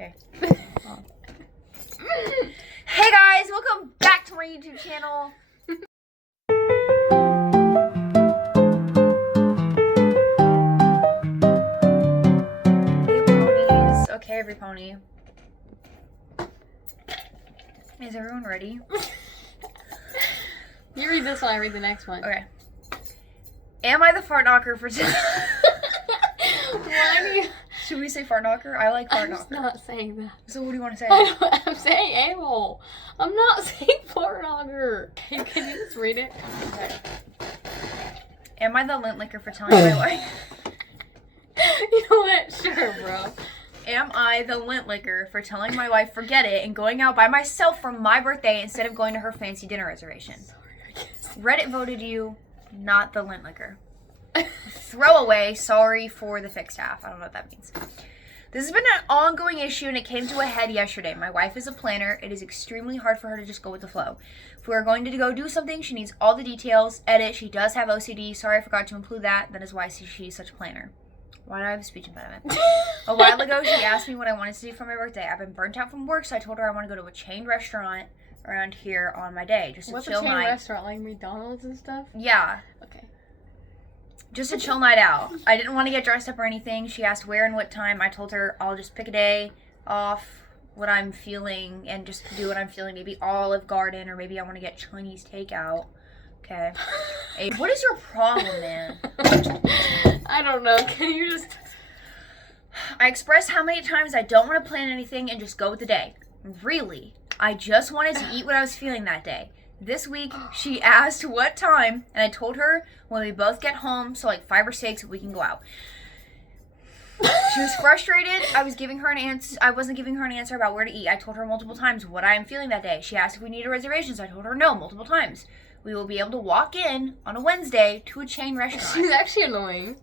Okay. Oh. Hey guys, welcome back to my YouTube channel. Hey ponies. Okay, every pony. Is everyone ready? You read this one, I read the next one. Okay. Am I the fart knocker for today? Why do you... Should we say fart knocker? I like fart knocker. I'm not saying that. So what do you want to say? I'm saying a-hole. I'm not saying fart knocker. Can you just read it? Okay. Am I the lint licker for telling my wife? You know what? Sure, bro. Am I the lint licker for telling my wife forget it and going out by myself for my birthday instead of going to her fancy dinner reservation? Sorry, I guess. Reddit voted you not the lint licker. Throwaway, sorry for the fixed half. I don't know what that means. This has been an ongoing issue and it came to a head yesterday. My wife is a planner. It is extremely hard for her to just go with the flow. If we are going to go do something, she needs all the details. Edit, she does have OCD. Sorry, I forgot to include that. That is why she's such a planner. Why do I have a speech impediment? A while ago, she asked me what I wanted to do for my birthday. I've been burnt out from work, so I told her I want to go to a chain restaurant around here on my day. Just a What's chill a chain night. restaurant? Like McDonald's and stuff? Yeah. Okay. Just a chill night out. I didn't want to get dressed up or anything. She asked where and what time. I told her I'll just pick a day off what I'm feeling and just do what I'm feeling. Maybe Olive Garden or maybe I want to get Chinese takeout. Okay. Hey, what is your problem, man? I don't know. Can you just... I expressed how many times I don't want to plan anything and just go with the day. Really. I just wanted to eat what I was feeling that day. This week, she asked what time, and I told her when we both get home, so like 5 or 6, we can go out. She was frustrated. I wasn't giving her an answer about where to eat. I told her multiple times what I am feeling that day. She asked if we need a reservation, so I told her no multiple times. We will be able to walk in on a Wednesday to a chain restaurant. She's actually annoying.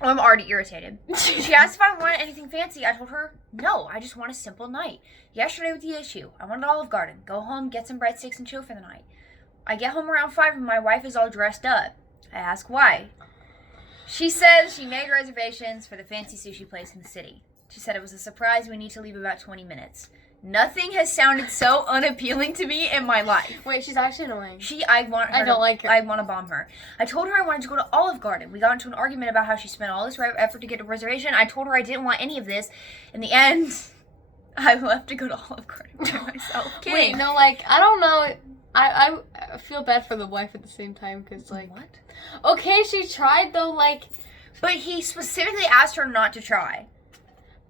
Oh, I'm already irritated. She asked if I wanted anything fancy. I told her, no, I just want a simple night. Yesterday with the issue, I wanted Olive Garden. Go home, get some breadsticks, and chill for the night. I get home around 5 and my wife is all dressed up. I ask why. She says she made reservations for the fancy sushi place in the city. She said it was a surprise. We need to leave about 20 minutes. Nothing has sounded so unappealing to me in my life. Wait, she's actually annoying. I don't like her. I want to bomb her. I told her I wanted to go to Olive Garden. We got into an argument about how she spent all this effort to get a reservation. I told her I didn't want any of this. In the end, I left to go to Olive Garden by myself. Kidding. Wait, no, like, I don't know. I feel bad for the wife at the same time, because, like... What? Okay, she tried, though, like... But he specifically asked her not to try.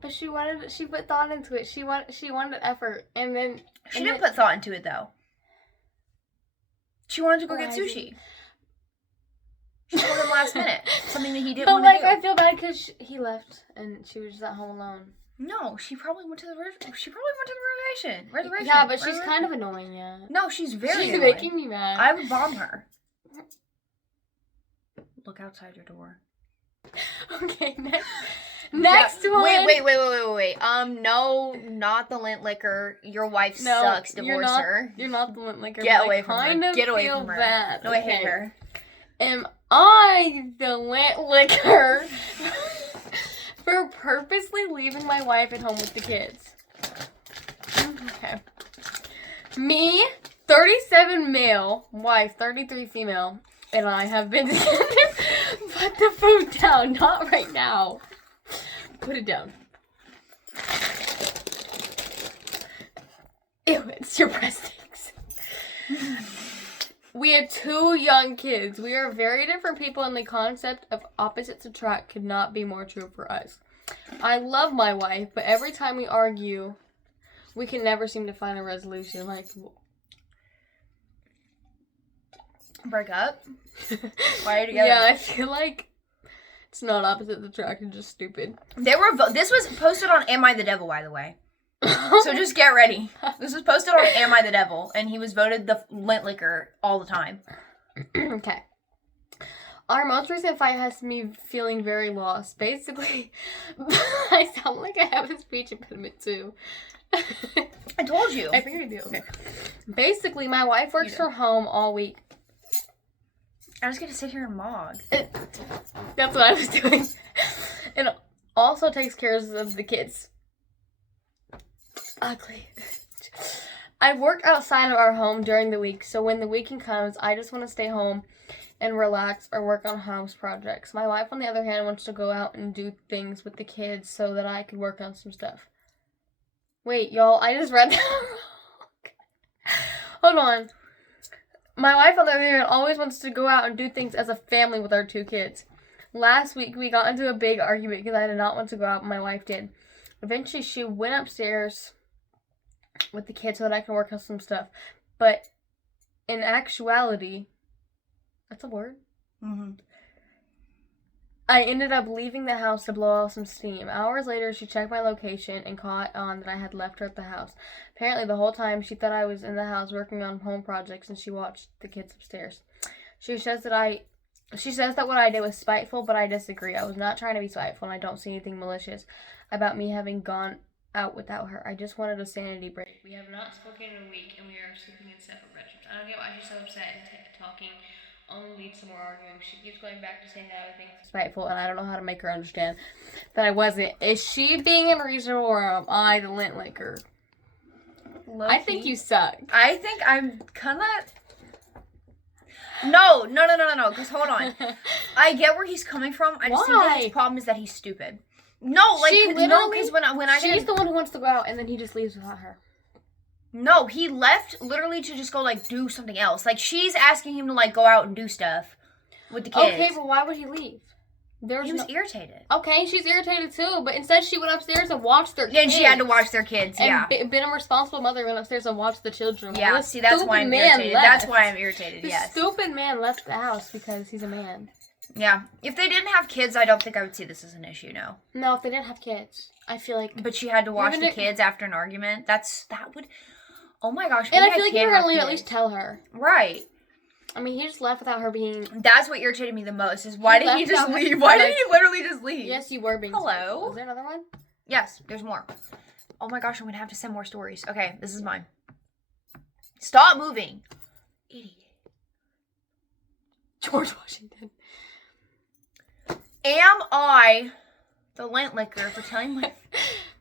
But she put thought into it. She wanted effort, and then... She didn't put thought into it, though. She wanted to go get sushi. She told him last minute. Something that he didn't want to do. But, like, I feel bad because he left, and she was just at home alone. No, she probably went to the reservation. Yeah, but she's kind of annoying, yeah. No, she's very She's annoying. making me mad. I would bomb her. Look outside your door. Okay, next one. Wait. No, not the lint licker. Your wife sucks. Divorce her. You're not the lint licker. Get away from her. Get away from her. Bad. No, I hate her. Am I the lint licker for purposely leaving my wife at home with the kids? Okay. Me, 37 male, wife, 33 female, and I have been together. Put the food down, not right now. Put it down. Ew, it's your breadsticks. We have 2 young kids. We are very different people, and the concept of opposites attract could not be more true for us. I love my wife, but every time we argue, we can never seem to find a resolution. Like, break up? Why are you together? Yeah, I feel like it's not opposites attract, it's just stupid. This was posted on Am I the Devil, by the way. So just get ready. This was posted on Am I the Devil, and he was voted the lint licker all the time. Okay. Our most recent fight has me feeling very lost. Basically, I sound like I have a speech impediment too. I told you. I think I do. Okay. Basically, my wife works from home all week. I just get to sit here and mog. That's what I was doing. And also takes care of the kids. ugly. I work outside of our home during the week, so when the weekend comes, I just want to stay home and relax or work on house projects. My wife, on the other hand, wants to go out and do things with the kids so that I could work on some stuff. Wait, y'all, I just read that wrong. Hold on. My wife, on the other hand, always wants to go out and do things as a family with our 2 kids. Last week, we got into a big argument because I did not want to go out, but my wife did. Eventually, she went upstairs with the kids so that I can work on some stuff. But in actuality, that's a word. Mm-hmm. I ended up leaving the house to blow off some steam. Hours later, she checked my location and caught on that I had left her at the house. Apparently, the whole time, she thought I was in the house working on home projects, and she watched the kids upstairs. She says that what I did was spiteful, but I disagree. I was not trying to be spiteful, and I don't see anything malicious about me having gone out without her. I just wanted a sanity break. We have not spoken in a week, and we are sleeping in separate bedrooms. I don't get why she's so upset and talking only leads to more arguing. She keeps going back to saying that I think it's spiteful, and I don't know how to make her understand that I wasn't. Is she being unreasonable, or am I the lint licker? I think you suck. I think I'm kind of... No, because hold on. I get where he's coming from. I just think that his problem is that he's stupid. No, like, no, because when I she's the one who wants to go out, and then he just leaves without her. No, he left literally to just go, like, do something else. Like, she's asking him to, like, go out and do stuff with the kids. Okay, but why would he leave? He was irritated. Okay, she's irritated too, but instead she went upstairs and watched their kids. Then she had to watch their kids, yeah. And been a responsible mother, went upstairs and watched the children. Yeah, see, that's why I'm irritated. That's why I'm irritated, yes. The stupid man left the house because he's a man. Yeah. If they didn't have kids, I don't think I would see this as an issue, no. No, if they didn't have kids, I feel like... But she had to watch the kids after an argument. That would... Oh my gosh. And I feel like you were going to at least tell her. Right. I mean, he just left without her being... That's what irritated me the most, is why did he just leave? Why did he literally just leave? Yes, you were being... Hello? Is there another one? Yes, there's more. Oh my gosh, I'm going to have to send more stories. Okay, this is mine. Stop moving. Idiot. George Washington. Am I the lint licker for telling my...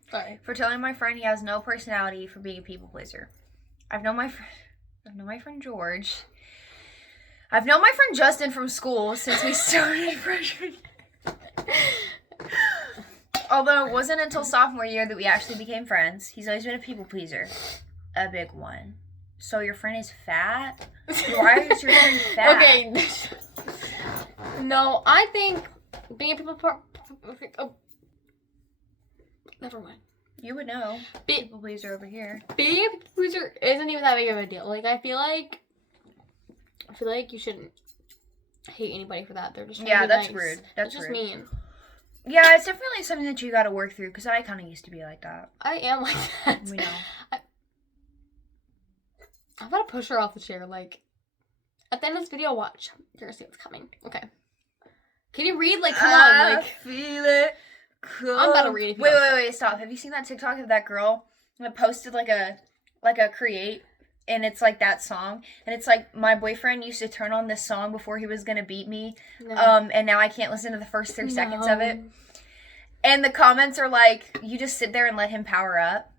Sorry. For telling my friend he has no personality for being a people pleaser? I've known my friend George. I've known my friend Justin from school since we started freshman year. Although it wasn't until sophomore year that we actually became friends. He's always been a people pleaser. A big one. So your friend is fat? Why is your friend fat? Okay. No, I think being a people... Never mind. You would know. People pleaser over here. Being a people pleaser isn't even that big of a deal. Like, I feel like you shouldn't hate anybody for that. They're just trying to be that's nice. Rude. That's just rude. mean. Yeah, it's definitely something that you got to work through, because I kind of used to be like that. I am like that. We know. I'm gonna push her off the chair. Like, at the end of this video, watch. You're gonna see what's coming. Okay. Can you read? Like, come on. Like, feel it. Come. I'm about to read. Wait, stop. Have you seen that TikTok of that girl that posted like a create, and it's like that song, and it's like, my boyfriend used to turn on this song before he was gonna beat me, no. And now I can't listen to the first 3 seconds of it, and the comments are like, you just sit there and let him power up.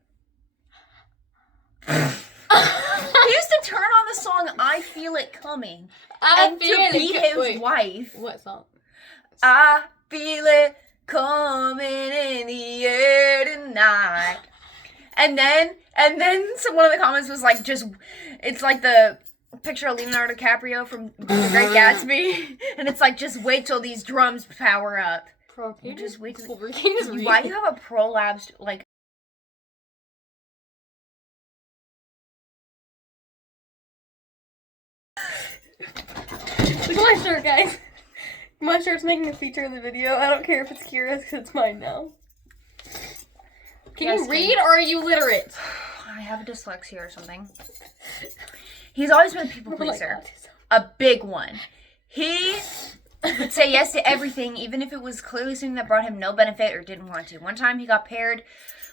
He used to turn on the song "I Feel It Coming" and to beat his wife. What song? I feel it coming in the air tonight. And then one of the comments was like, it's like the picture of Leonardo DiCaprio from The Great Gatsby, and it's like, just wait till these drums power up. Bro, can you just wait till... read? Why do you have a prolapsed, like... Look at my shirt, guys. My shirt's making a feature in the video. I don't care if it's Kira's, because it's mine now. Can you read, or are you literate? I have dyslexia or something. He's always been a people pleaser. A big one. He would say yes to everything, even if it was clearly something that brought him no benefit or didn't want to. One time he got paired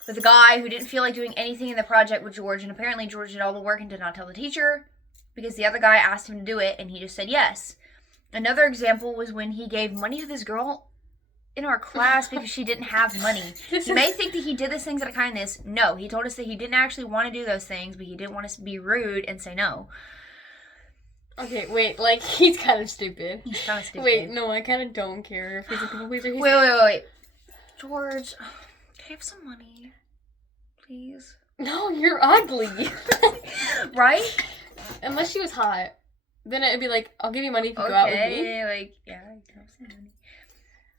with a guy who didn't feel like doing anything in the project with George, and apparently George did all the work and did not tell the teacher because the other guy asked him to do it, and he just said yes. Another example was when he gave money to this girl in our class because she didn't have money. You may think that he did those things out of kindness. No, he told us that he didn't actually want to do those things, but he didn't want us to be rude and say no. Okay, wait, like, he's kind of stupid. He's kind of stupid. Wait, no, I kind of don't care if he's a people pleaser. Wait. George, can I have some money? Please? No, you're ugly. Right? Unless she was hot. Then it would be like, I'll give you money if you go out with me. Okay, like, yeah, I can have some money.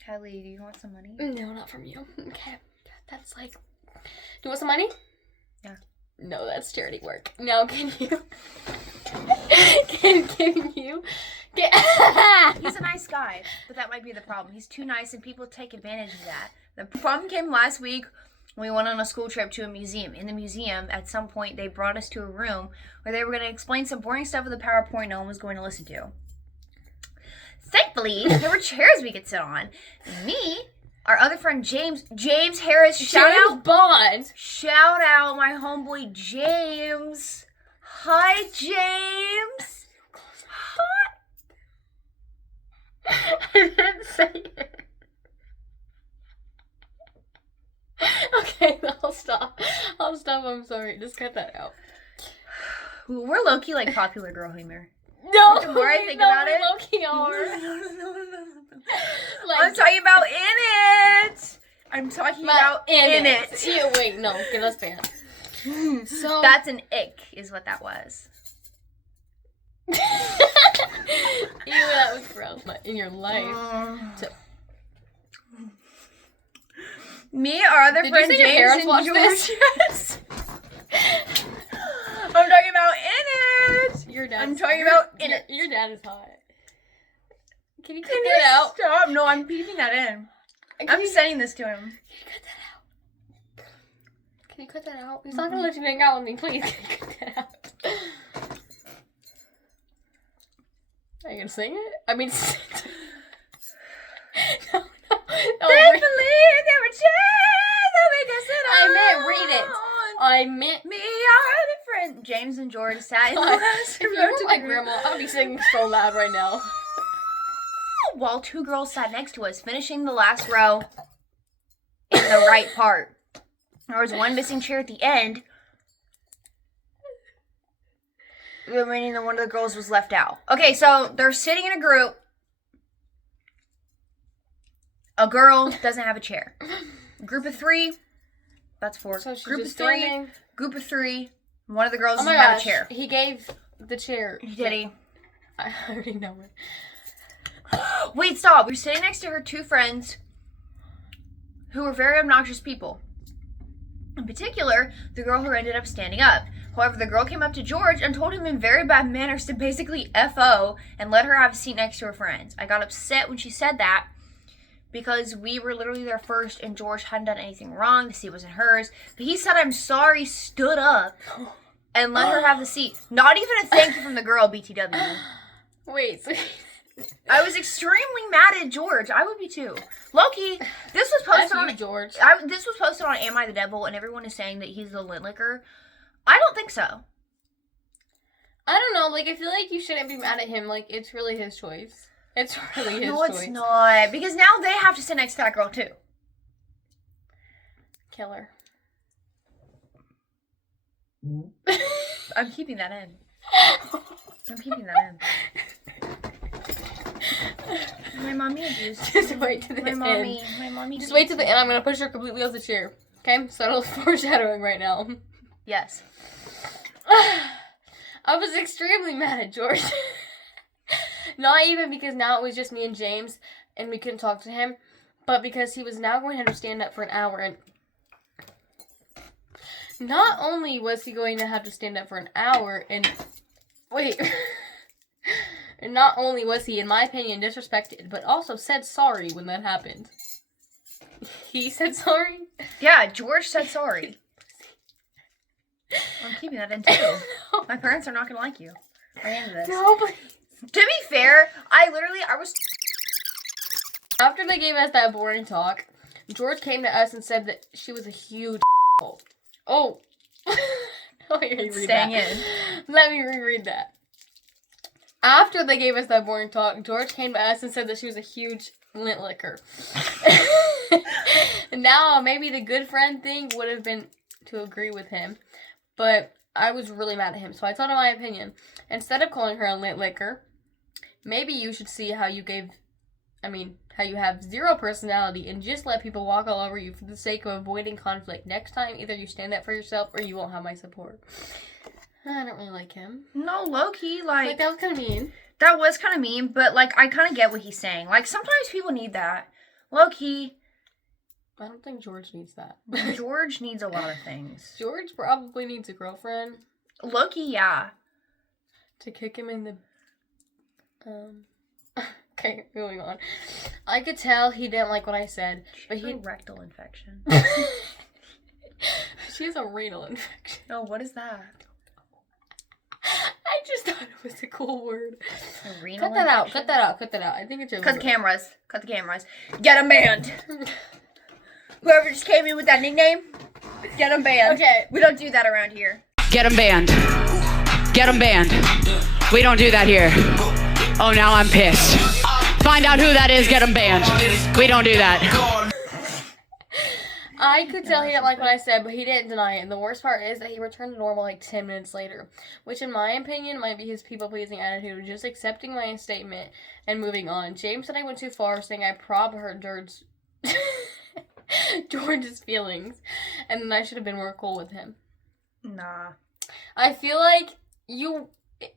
Kylie, do you want some money? No, not from you. Okay. That's like... Do you want some money? Yeah. No, that's charity work. Now, can you... can you... Get... He's a nice guy, but that might be the problem. He's too nice and people take advantage of that. The problem came last week when we went on a school trip to a museum. In the museum, at some point, they brought us to a room where they were going to explain some boring stuff with a PowerPoint no one was going to listen to. Thankfully, there were chairs we could sit on. Me, our other friend James Harris, shout out my homeboy James. Hi, James. I didn't say it. Okay, I'll stop. I'm sorry. Just cut that out. We're low-key like popular girl humor. No, like, the more I think about it, low-key are. No. Like, I'm talking about in it. I'm talking about in it. Yeah, wait, no, get us banned. So that's an ick, is what that was. Ew, that was gross. But in your life, me, our other friend James, and George. Yes. I'm talking about in it. Your dad. I'm talking about in it. Your dad is hot. Can you cut that out? Stop! No, I'm peeping that in. I'm sending this to him. Can you cut that out? He's not gonna let you hang out with me, please. Can you cut that out? Are you gonna sing it? I mean, no. Thankfully, there were chairs that we could sit on. I meant read it. I meant me, our other friend James and George sat in the last row. If you were my grandma, I would be singing so loud right now. While two girls sat next to us, finishing the last row in the right part. There was one missing chair at the end, meaning that one of the girls was left out. Okay, so they're sitting in a group. A girl doesn't have a chair. Group of three. That's four. So she's group just of three. standing. Group of three. One of the girls Oh my doesn't have gosh, a chair. he gave the chair. Did he? I already know it. Wait, stop. We were sitting next to her two friends who were very obnoxious people. In particular, the girl who ended up standing up. However, the girl came up to George and told him in very bad manners to basically F.O. and let her have a seat next to her friends. I got upset when she said that because we were literally there first and George hadn't done anything wrong. The seat wasn't hers. But he said, I'm sorry, stood up, and let her have the seat. Not even a thank you from the girl, BTW. Wait, so... I was extremely mad at George. I would be too. Loki, this was posted on George. This was posted on Am I the Devil, and everyone is saying that he's the lint licker. I don't think so. I don't know. Like, I feel like you shouldn't be mad at him. Like, it's really his choice. It's really his choice. No, it's not. Because now they have to sit next to that girl too. Killer. I'm keeping that in. I'm keeping that in. My mommy abused. Just wait to the end. My mommy. Just wait to the end. I'm gonna push her completely off the chair. Okay? Subtle foreshadowing right now. Yes. I was extremely mad at George. Not even because now it was just me and James and we couldn't talk to him, but because he was now going to have to stand up for an hour. And not only was he going to have to stand up for an hour and... Wait... And not only was he, in my opinion, disrespected, but also said sorry when that happened. He said sorry? Yeah, George said sorry. I'm keeping that in too. No. My parents are not going to like you. I ended this. No, please. To be fair, I was... After they gave us that boring talk, George came to us and said that she was a huge Oh. Let me reread Staying that. in. Let me reread that. After they gave us that boring talk, George came to us and said that she was a huge lint liquor. Now, maybe the good friend thing would have been to agree with him, but I was really mad at him, so I told him my opinion. Instead of calling her a lint liquor, maybe you should see how you have zero personality and just let people walk all over you for the sake of avoiding conflict. Next time, either you stand up for yourself or you won't have my support. I don't really like him. No, low-key, like that was kind of mean. That was kind of mean, but, like, I kind of get what he's saying. Like, sometimes people need that. Low-key. I don't think George needs that. George needs a lot of things. George probably needs a girlfriend. Low-key, yeah. To kick him in the... Okay, moving on. I could tell he didn't like what I said, but he... rectal infection. She has a renal infection. Oh, what is that? I just thought it was a cool word. A renal Cut that infection? out. I think it's a Cut the cameras. Get him banned. Whoever just came in with that nickname, get him banned. Okay. We don't do that around here. Get him banned. Get him banned. We don't do that here. Oh, now I'm pissed. Find out who that is, get him banned. We don't do that. I could tell he didn't like what I said, but he didn't deny it. And the worst part is that he returned to normal like 10 minutes later, which in my opinion might be his people-pleasing attitude of just accepting my statement and moving on. James said I went too far, saying I probably hurt George's feelings, and then I should have been more cool with him. Nah. I feel like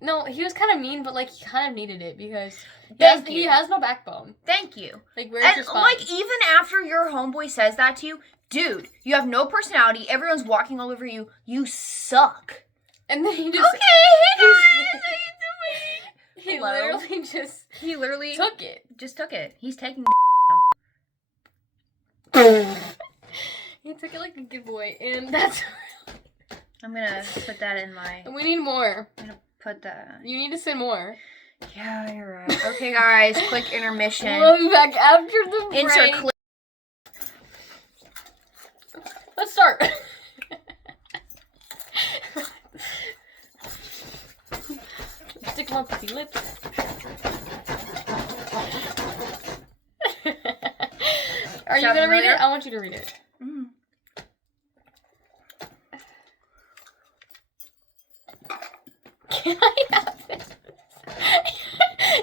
No, he was kind of mean, but, like, he kind of needed it because he has no backbone. Thank you. Like, where's your spine? Like, even after your homeboy says that to you, dude, you have no personality. Everyone's walking all over you. You suck. And then he just... Okay, hey guys, he Hello? He literally took it. Just took it. He's taking He took it like a good boy, and that's... I'm gonna put that in my... We need more. I'm gonna put that... You need to send more. Yeah, you're right. Okay, guys, quick intermission. We'll be back after the break. Insert clip. Let's start. Stick my puppy lips. Are you gonna read it? I want you to read it. Mm. Can I have this?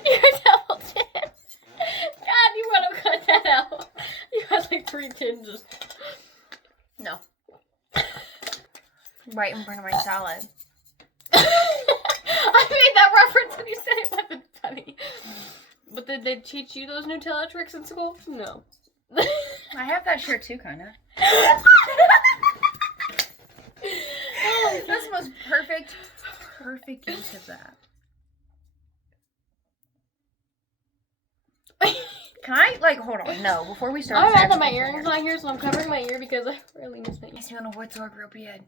You're double chin. God, you want to cut that out. You had like 3 tinges. No. Right in front of my salad. I made that reference and you said it wasn't funny. But did they teach you those Nutella tricks in school? No. I have that shirt too, kind of. That's the most perfect use of that. Can I, like, hold on, no, before we start. I'm mad that my earring's not here, so I'm covering my ear because I really miss my ear. Makes me want to what's our group yet.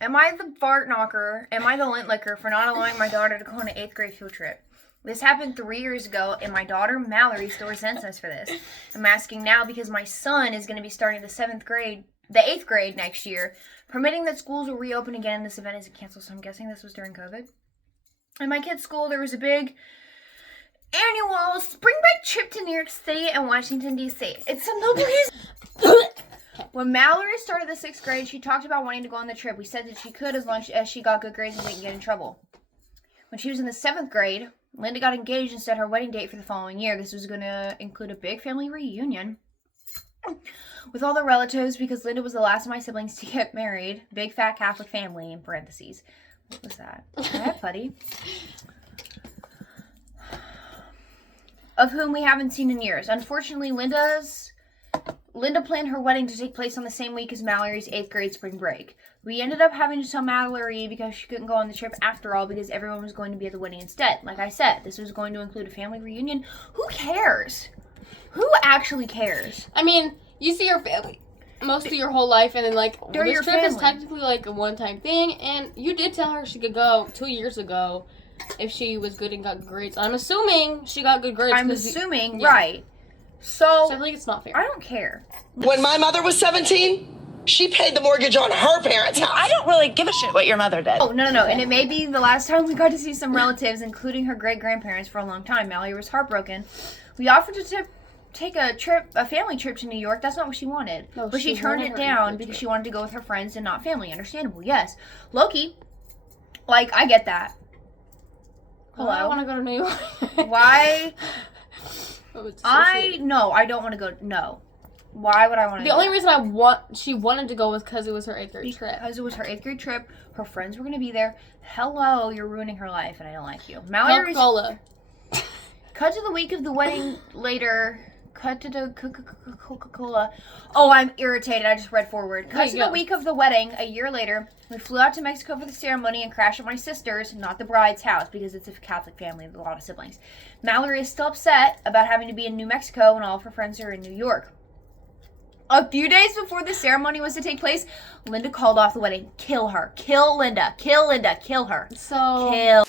Am I the fart knocker? Am I the lint licker for not allowing my daughter to go on an 8th grade field trip? This happened 3 years ago, and my daughter Mallory still resents us for this. I'm asking now because my son is going to be starting the 8th grade next year. Permitting that schools will reopen again, this event isn't canceled, so I'm guessing this was during COVID. In my kid's school, there was a big annual spring break trip to New York City and Washington, D.C. It's some no reason. When Mallory started the 6th grade, she talked about wanting to go on the trip. We said that she could as long as she got good grades and didn't get in trouble. When she was in the 7th grade, Linda got engaged and set her wedding date for the following year. This was going to include a big family reunion with all the relatives because Linda was the last of my siblings to get married. Big fat Catholic family, in parentheses. What was that? That buddy. Of whom we haven't seen in years. Unfortunately, Linda planned her wedding to take place on the same week as Mallory's 8th grade spring break. We ended up having to tell Mallory because she couldn't go on the trip after all because everyone was going to be at the wedding instead. Like I said, this was going to include a family reunion. Who cares? Who actually cares? I mean, you see your family most of your whole life, and then, like, this trip is technically, like, a one-time thing, and you did tell her she could go 2 years ago if she was good and got good grades. I'm assuming she got good grades. I'm assuming, right. So I think it's not fair. I don't care. When my mother was 17, she paid the mortgage on her parents' house. I don't really give a shit what your mother did. Oh, no. And it may be the last time we got to see some relatives, including her great-grandparents, for a long time. Mallory was heartbroken. We offered to take a family trip to New York. That's not what she wanted. No, but she she turned wanted it her down trip. because she wanted to go with her friends and not family. Understandable, yes. Loki, like, I get that. Hello? I want to go to New York. Why? I I don't want to go. No. Why would I want to The only reason she wanted to go was because it was her 8th grade trip. Because it was her 8th grade trip. Her friends were going to be there. Hello, you're ruining her life, and I don't like you. Mallory's... Coca-Cola. Cut to the week of the wedding later. Cut to the Coca-Cola. Oh, I'm irritated. I just read forward. Cut to the week of the wedding. A year later, we flew out to Mexico for the ceremony and crashed at my sister's, not the bride's house, because it's a Catholic family with a lot of siblings. Mallory is still upset about having to be in New Mexico when all of her friends are in New York. A few days before the ceremony was to take place, Linda called off the wedding. Kill her. Kill Linda. Kill Linda. Kill her. So...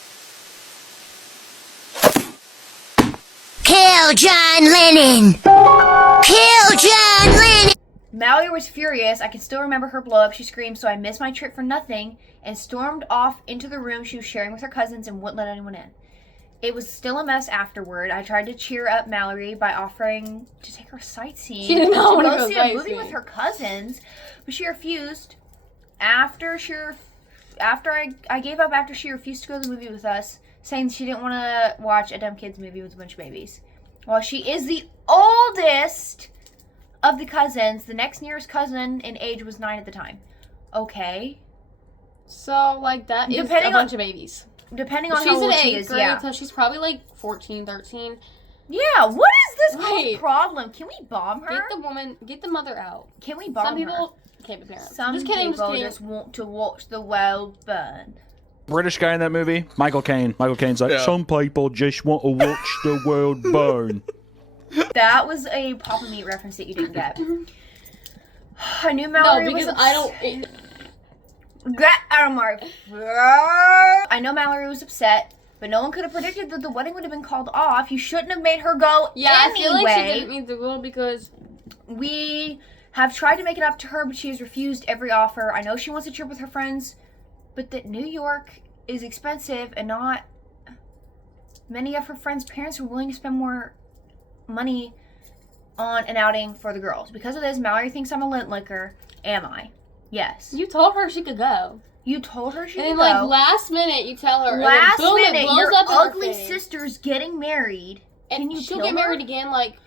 Kill John Lennon! Kill John Lennon! Mallory was furious. I can still remember her blow up. She screamed, "So I missed my trip for nothing," and stormed off into the room she was sharing with her cousins and wouldn't let anyone in. It was still a mess afterward. I tried to cheer up Mallory by offering to take her sightseeing. She did not want to go go see a movie sightseeing with her cousins, but she refused. After I gave up after she refused to go to the movie with us, saying she didn't want to watch a dumb kids movie with a bunch of babies. While she is the oldest of the cousins, the next nearest cousin in age was 9 at the time. Okay. So, like, that is a bunch of babies. Depending on how old she is, yeah. So she's probably, like, 14, 13. Yeah, what is this Wait. problem? Can we bomb her? Get the mother out. Can we bomb her? Some people can't be parents. Some just kidding, people just kidding. just want to watch the world burn. British guy in that movie, Michael Caine. Michael Caine's like, some people just want to watch the world burn. That was a Papa Meat reference that you didn't get. I knew Mallory was Get out of my... I know Mallory was upset, but no one could have predicted that the wedding would have been called off. You shouldn't have made her go anyway. I feel like she didn't mean to go because... We have tried to make it up to her, but she has refused every offer. I know she wants a trip with her friends, but that New York is expensive and not... Many of her friends' parents were willing to spend more money on an outing for the girls. Because of this, Mallory thinks I'm a lint licker. Am I? Yes. You told her she could go. You told her she could and go. And then, like, last minute, you tell her. Last and then, boom, minute, it blows your up ugly sister's getting married. And you she'll kill get married her? again, like...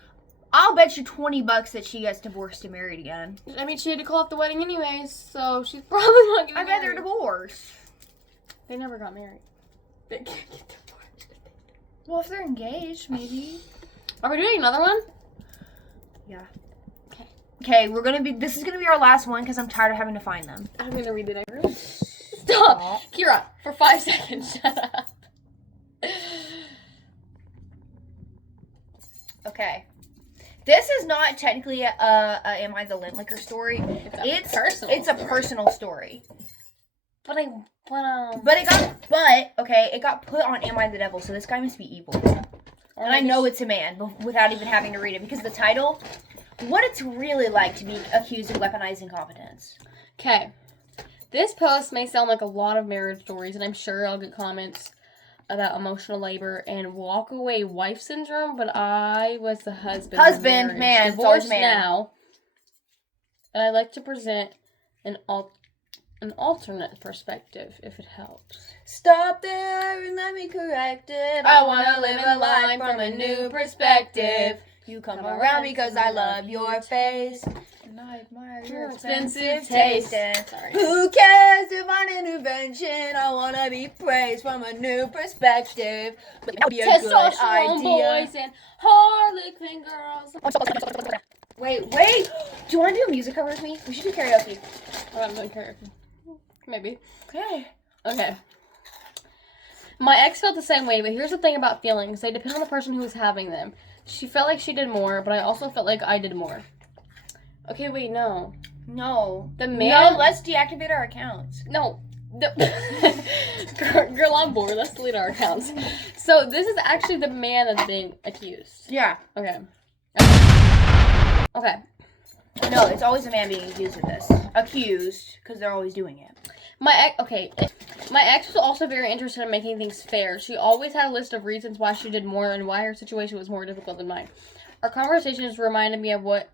I'll bet you $20 that she gets divorced and married again. I mean, she had to call off the wedding anyways, so she's probably not getting married. I bet they're divorced. They never got married. They can't get divorced. Well, if they're engaged, maybe. Are we doing another one? Yeah. Okay, this is gonna be our last one because I'm tired of having to find them. I'm gonna read the next room. Stop! Kira, for 5 seconds, shut up. Okay. This is not technically a Am I the Lint Licker story. It's a personal story. But it got put on Am I the Devil, so this guy must be evil. And I know it's a man, without even having to read it, because the title, what it's really like to be accused of weaponizing competence. Okay. This post may sound like a lot of marriage stories, and I'm sure I'll get comments about emotional labor and walk-away wife syndrome, but I was the husband. Husband, man, divorced man. now, and I'd like to present an alternate perspective, if it helps. Stop there and let me correct it. I wanna live a life from a new perspective. You come around because I love your face, and I admire your expensive taste. And who cares if I'm an intervention? I wanna be praised from a new perspective. Be a good Testosterone idea. boys and Harlequin girls. Wait. Do you want to do a music cover with me? We should do karaoke. I'm doing karaoke. Maybe. Okay. My ex felt the same way, but here's the thing about feelings. They depend on the person who is having them. She felt like she did more, but I also felt like I did more. Okay, wait, no. The man... No, let's deactivate our accounts. No. Girl, I'm bored. Let's delete our accounts. So, this is actually the man that's being accused. Yeah. Okay. Okay. No, it's always a man being accused of this. Accused, because they're always doing it. My ex was also very interested in making things fair. She always had a list of reasons why she did more and why her situation was more difficult than mine. Our conversations reminded me of what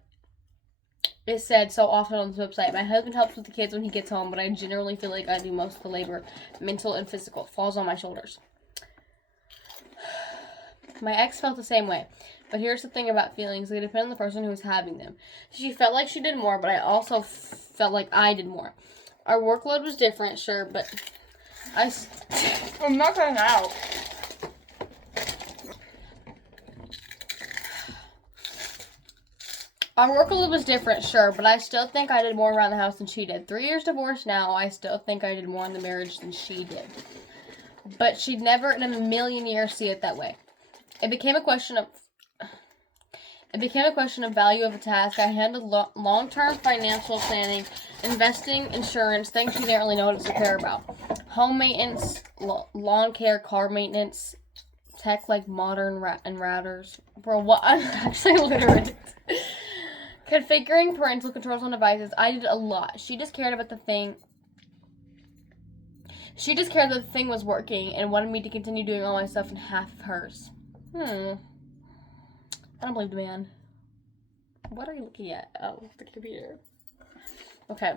is said so often on this website. My husband helps with the kids when he gets home, but I generally feel like I do most of the labor, mental and physical. It falls on my shoulders. My ex felt the same way. But here's the thing about feelings. They depend on the person who is having them. She felt like she did more, but I also felt like I did more. Our workload was different, sure, but I'm not going out. Our workload was different, sure, but I still think I did more around the house than she did. 3 years divorced now, I still think I did more in the marriage than she did. But she'd never in a million years see it that way. It became a question of value of a task. I handled long-term financial planning, investing, insurance, things she didn't really notice or care about. Home maintenance, lawn care, car maintenance, tech like modern routers. Bro, what? I'm actually literate. Configuring parental controls on devices. I did a lot. She just cared that the thing was working and wanted me to continue doing all my stuff and half of hers. I don't believe the man. What are you looking at? Oh, the computer. Okay.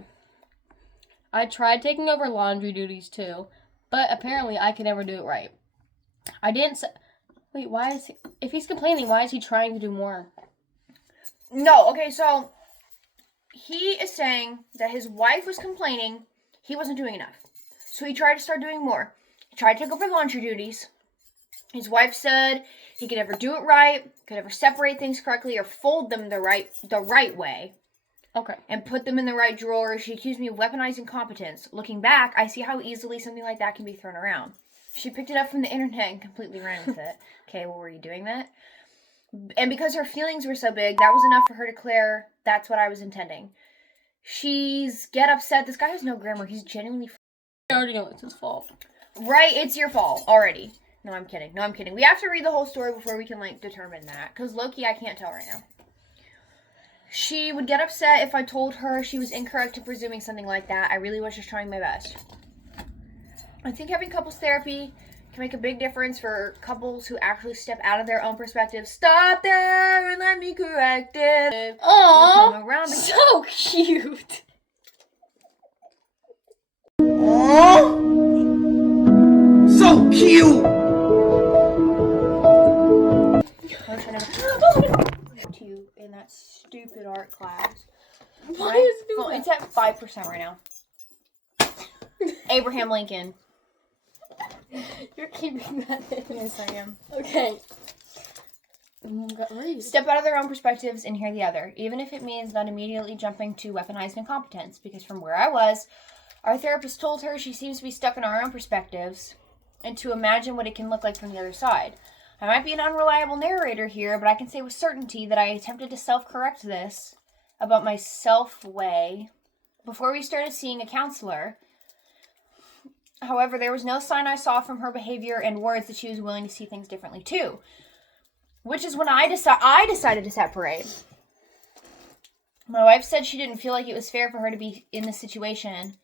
I tried taking over laundry duties too, but apparently I could never do it right. I didn't say... Wait, why is he... If he's complaining, why is he trying to do more? No, okay, so he is saying that his wife was complaining he wasn't doing enough. So he tried to start doing more. He tried to take over laundry duties. His wife said he could never do it right, could never separate things correctly or fold them the right way. Okay. And put them in the right drawer. She accused me of weaponized incompetence. Looking back, I see how easily something like that can be thrown around. She picked it up from the internet and completely ran with it. Okay, well, were you doing that? And because her feelings were so big, that was enough for her to declare that's what I was intending. She's get upset. This guy has no grammar. He's genuinely... I already know it's his fault. Right, it's your fault already. No, I'm kidding. We have to read the whole story before we can, determine that. Because low-key, I can't tell right now. She would get upset if I told her she was incorrect in presuming something like that. I really was just trying my best. I think having couples therapy can make a big difference for couples who actually step out of their own perspective. Stop there and let me correct it. Aww, so cute. Aww. So cute. To you in that stupid art class. Why is it doing It's at 5% right now. Abraham Lincoln. You're keeping that in. Yes, I am. Okay. Step out of their own perspectives and hear the other, even if it means not immediately jumping to weaponized incompetence. Because from where I was, our therapist told her she seems to be stuck in our own perspectives and to imagine what it can look like from the other side. I might be an unreliable narrator here, but I can say with certainty that I attempted to self-correct this about my self-way before we started seeing a counselor. However, there was no sign I saw from her behavior and words that she was willing to see things differently too. Which is when I decided to separate. My wife said she didn't feel like it was fair for her to be in this situation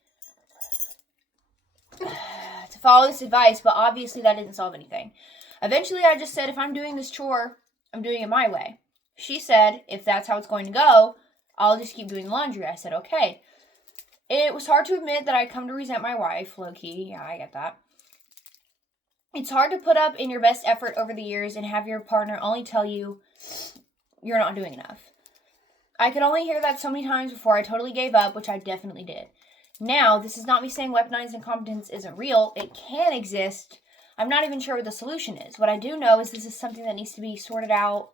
to follow this advice, but obviously that didn't solve anything. Eventually, I just said, if I'm doing this chore, I'm doing it my way. She said, if that's how it's going to go, I'll just keep doing the laundry. I said, okay. It was hard to admit that I'd come to resent my wife, low-key. Yeah, I get that. It's hard to put up in your best effort over the years and have your partner only tell you you're not doing enough. I could only hear that so many times before I totally gave up, which I definitely did. Now, this is not me saying weaponized incompetence isn't real. It can exist. I'm not even sure what the solution is. What I do know is this is something that needs to be sorted out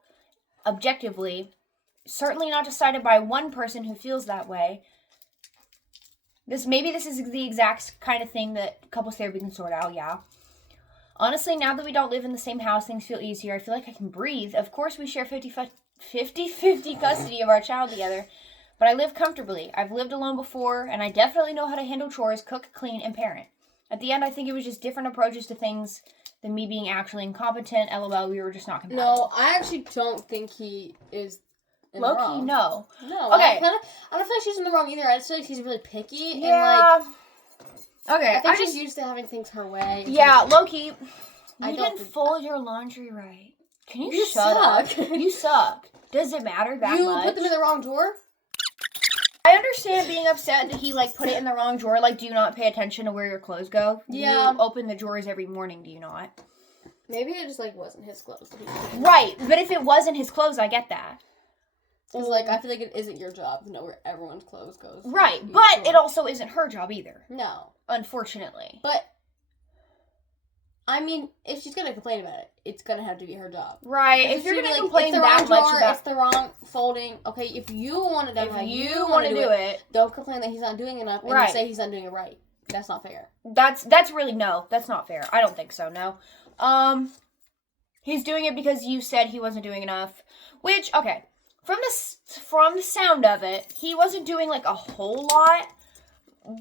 objectively. Certainly not decided by one person who feels that way. Maybe this is the exact kind of thing that couples therapy can sort out, yeah. Honestly, now that we don't live in the same house, things feel easier. I feel like I can breathe. Of course, we share 50-50 custody of our child together, but I live comfortably. I've lived alone before, and I definitely know how to handle chores, cook, clean, and parent. At the end, I think it was just different approaches to things than me being actually incompetent. LOL, we were just not compatible. No, I actually don't think he is low-key, no. No, okay. I don't feel like she's in the wrong either. I just feel like she's really picky. Yeah. And, okay. I think she's used to having things her way. Yeah, low-key, you didn't fold your laundry right. Can you, You shut up? suck. You suck. Does it matter that You much? put them in the wrong drawer? I understand being upset that he, like, put it in the wrong drawer. Like, do you not pay attention to where your clothes go? Yeah. You open the drawers every morning, do you not? Maybe it just, like, wasn't his clothes. Right, but if it wasn't his clothes, I get that. Because, like, I feel like it isn't your job to know where everyone's clothes goes. Right, but it also isn't her job either. No. Unfortunately. But, I mean, if she's going to complain about it, it's going to have to be her job. Right, if you're going to complain that much about... It's the wrong folding. Okay, if you want to do If you want to do it... Don't complain that he's not doing enough and Right. say he's not doing it right. That's not fair. That's really... No, that's not fair. I don't think so, no. He's doing it because you said he wasn't doing enough. Which, okay, from the sound of it, he wasn't doing, like, a whole lot.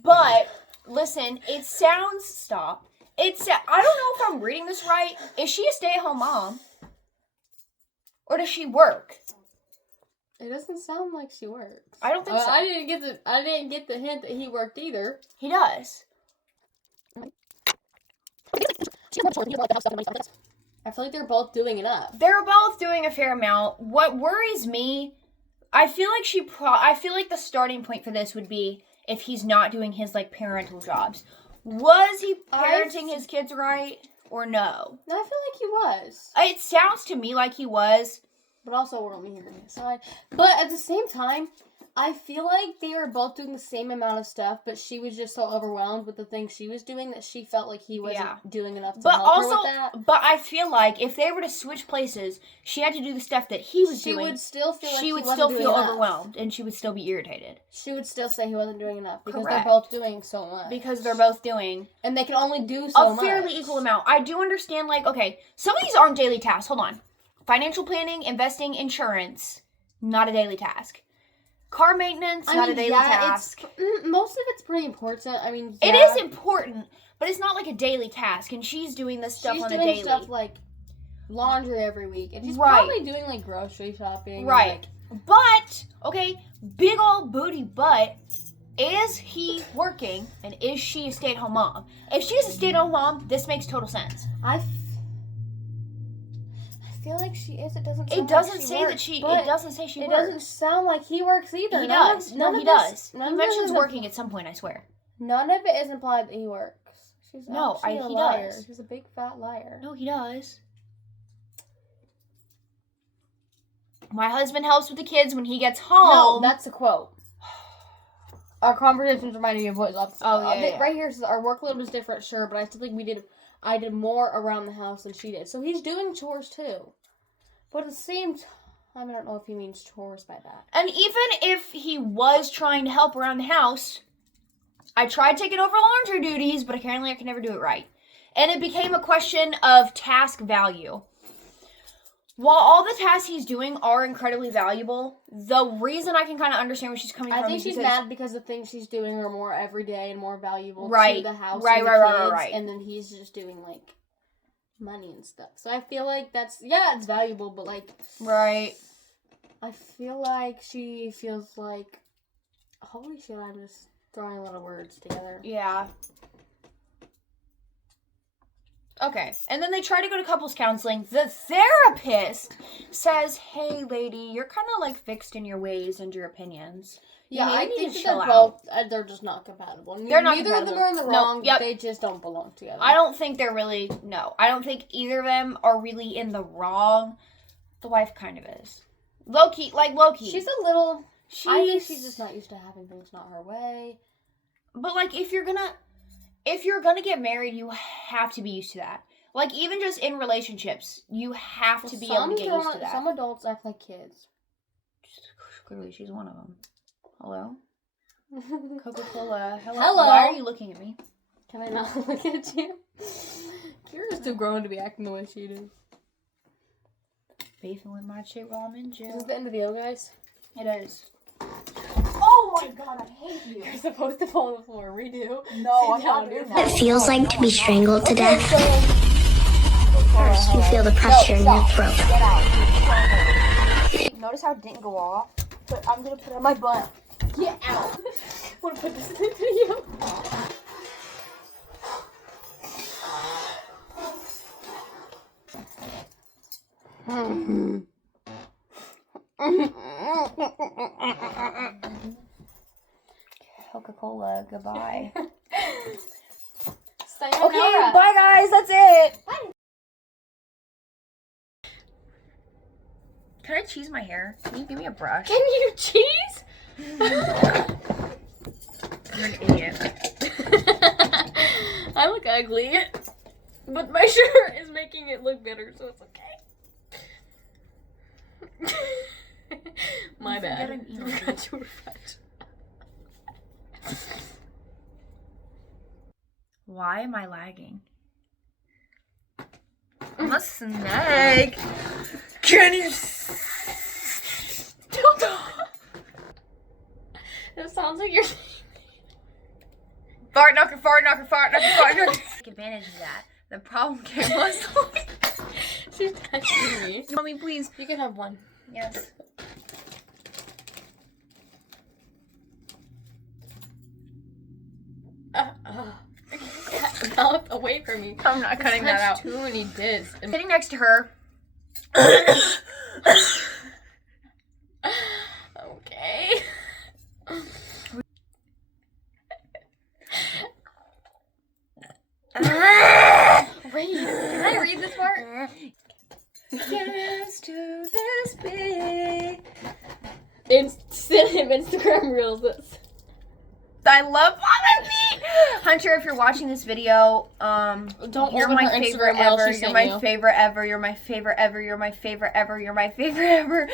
But, listen, it sounds... Stop. I don't know if I'm reading this right. Is she a stay-at-home mom? Or does she work? It doesn't sound like she works. I don't think so. I didn't get the hint that he worked either. He does. I feel like they're both doing enough. They're both doing a fair amount. What worries me, I feel like the starting point for this would be if he's not doing his, like, parental jobs. Was he parenting his kids right or no? No, I feel like he was. It sounds to me like he was. But also, we're only hearing his side. But at the same time, I feel like they were both doing the same amount of stuff, but she was just so overwhelmed with the things she was doing that she felt like he wasn't doing enough to help her with that. But I feel like if they were to switch places, she had to do the stuff that he was doing. She would still feel like she he would wasn't still doing feel enough. overwhelmed, and she would still be irritated. She would still say he wasn't doing enough because Correct. they're both doing so much. Because they're both doing... And they can only do so much. A fairly equal amount. I do understand, like, okay, some of these aren't daily tasks. Hold on. Financial planning, investing, insurance, not a daily task. Car maintenance, not a daily task. Most of it's pretty important. I mean, it is important, but it's not like a daily task. And she's doing this stuff on a daily. She's doing stuff like laundry every week, and she's probably doing like grocery shopping. Right. But okay, big old booty butt. Is he working, and is she a stay-at-home mom? If she's a stay-at-home mom, this makes total sense. I feel like she is. It doesn't. It doesn't say that she. It doesn't say she works. It doesn't sound like he works either. He does. He does. He mentions is working at some point. I swear. None of it is implied that he works. She's he a liar. does. She's a big fat liar. No, he does. My husband helps with the kids when he gets home. No, that's a quote. Our conversations reminded me of what. Yeah. Right here says our workload was different, sure, but I still think I did more around the house than she did. So he's doing chores too. But at the same time, I don't know if he means chores by that. And even if he was trying to help around the house, I tried taking over laundry duties, but apparently I could never do it right. And it became a question of task value. While all the tasks he's doing are incredibly valuable, the reason I can kind of understand where she's coming from is I think she's mad because the things she's doing are more everyday and more valuable to the house and the kids, and then he's just doing, like, money and stuff. So I feel like it's valuable, but, like... Right. I feel like she feels like... Holy shit, I'm just throwing a lot of words together. Yeah. Okay, and then they try to go to couples counseling. The therapist says, hey, lady, you're kind of, like, fixed in your ways and your opinions. Yeah, I think they're just not compatible. They're not Neither compatible. of them are in the wrong. They just don't belong together. I don't think they're really, I don't think either of them are really in the wrong. The wife kind of is. Low-key. She's a little... I think she's just not used to having things not her way. But, like, if you're gonna get married, you have to be used to that. Like, even just in relationships, you have to be able to get used to that. Some adults act like kids. Clearly, she's one of them. Hello? Coca-Cola. Hello. Why are you looking at me? Can I not look at you? Kira's too grown to be acting the way she does. Beefing with my chick while I'm in jail. Is this the end of the video, guys? It is. Oh my god, I hate you. You're supposed to fall on the floor. Redo. No, I'm not doing that. It feels like to be strangled to death. First, you feel the pressure in your throat. Get out. Notice how it didn't go off? But I'm gonna put it on my butt. Get out. Want to put this in the video? Coca-Cola, goodbye. Sayonara. Okay, bye guys, that's it. Bye. Can I cheese my hair? Can you give me a brush? Can you cheese? You're an idiot. I look ugly, but my shirt is making it look better, so it's okay. My bad. I'm eating. Forgot to refresh. Why am I lagging? I'm a snake. Can you? It sounds like you're. Fart knocker, fart knocker, fart knocker, fart knocker. Take advantage of that. The problem came last week. She's touching me. Mommy, please. You can have one. Yes. Mouth away from me. I'm not cutting that out. Too many discs. Sitting next to her. Okay. Wait, can I read this part? Yes to this big. Send him Instagram reels. I love Mama Feet. Hunter, if you're watching this video, Don't you're open my her favorite Instagram or else ever. she You're sent my you. favorite ever. You're my favorite ever. You're my favorite ever. You're my favorite ever.